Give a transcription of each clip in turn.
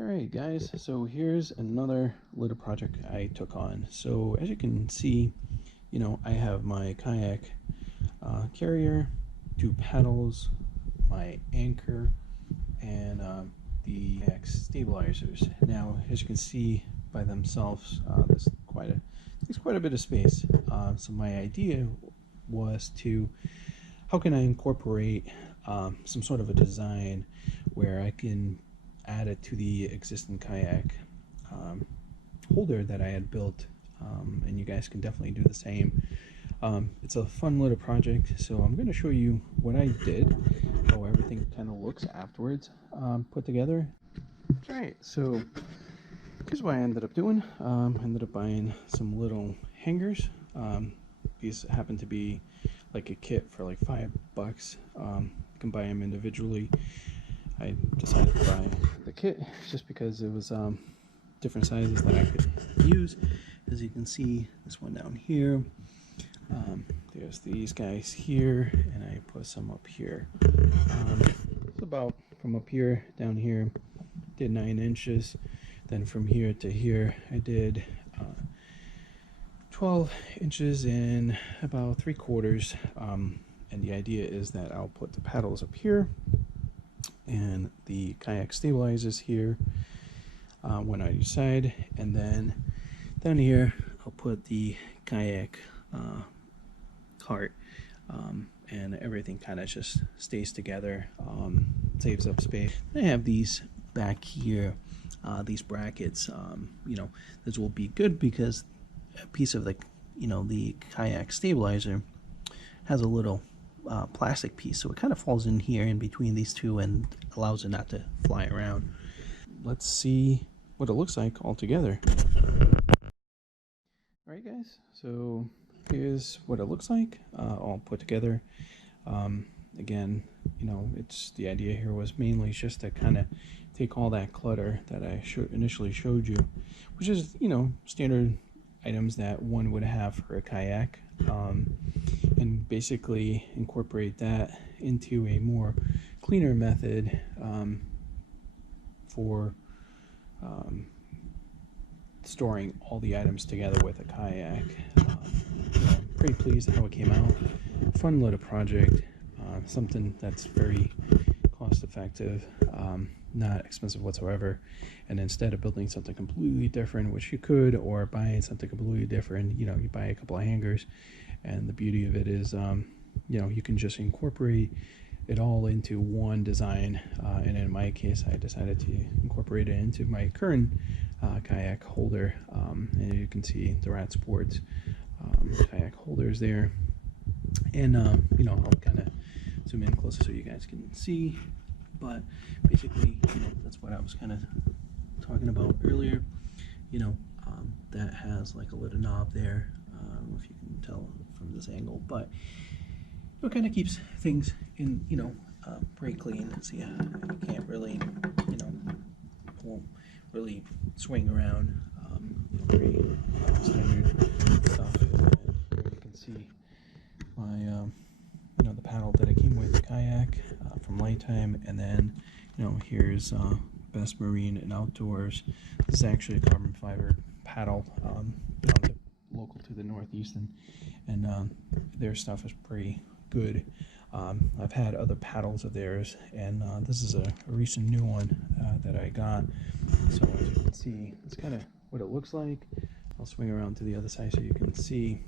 Alright guys, so here's another little project I took on. So as you can see, I have my kayak carrier, two paddles, my anchor, and the kayak stabilizers. Now as you can see by themselves, there's quite a bit of space. So my idea was how can I incorporate some sort of a design where I can add it to the existing kayak holder that I had built, and you guys can definitely do the same. It's a fun little project, so I'm going to show you what I did, how everything kind of looks afterwards put together. Alright, so here's what I ended up doing. I ended up buying some little hangers. These happen to be like a kit for like $5. You can buy them individually. I decided to buy the kit just because it was different sizes that I could use. As you can see, this one down here, there's these guys here, and I put some up here. It's about from up here down here, did 9 inches. Then from here to here, I did 12 inches and about 3/4. And the idea is that I'll put the paddles up here and the kayak stabilizers here, one on each side, and then down here I'll put the kayak cart, and everything kind of just stays together, saves up space. I have these back here, these brackets. This will be good because a piece of the kayak stabilizer has a little plastic piece, so it kind of falls in here in between these two and allows it not to fly around. Let's see what it looks like all together. Alright guys, so here's what it looks like all put together. Again, it's the idea here was mainly just to kind of take all that clutter that I initially showed you, which is standard items that one would have for a kayak, and basically incorporate that into a more cleaner method for storing all the items together with a kayak. Pretty pleased at how it came out. Fun little project, something that's very cost effective, not expensive whatsoever. And instead of building something completely different, which you could, or buying something completely different, you buy a couple of hangers, and the beauty of it is you can just incorporate it all into one design. And in my case, I decided to incorporate it into my current kayak holder, and you can see the Rat Sports kayak holders there. And I'll kind of zoom in closer so you guys can see, but basically that's what I was kind of talking about earlier. That has like a little knob there. I don't know if you can tell from this angle, but it kind of keeps things in pretty clean. See, you can't really won't really swing around. Pretty standard stuff. And here you can see my the paddle that I came with the kayak from Lifetime, and then here's Best Marine and Outdoors. This is actually a carbon fiber paddle, local to the Northeast, and their stuff is pretty good. I've had other paddles of theirs, and this is a recent new one that I got. So as you can see, it's kind of what it looks like. I'll swing around to the other side so you can see.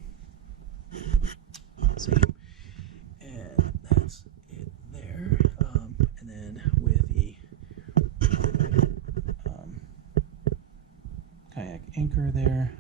Same, and that's it there. And then with a kayak anchor there.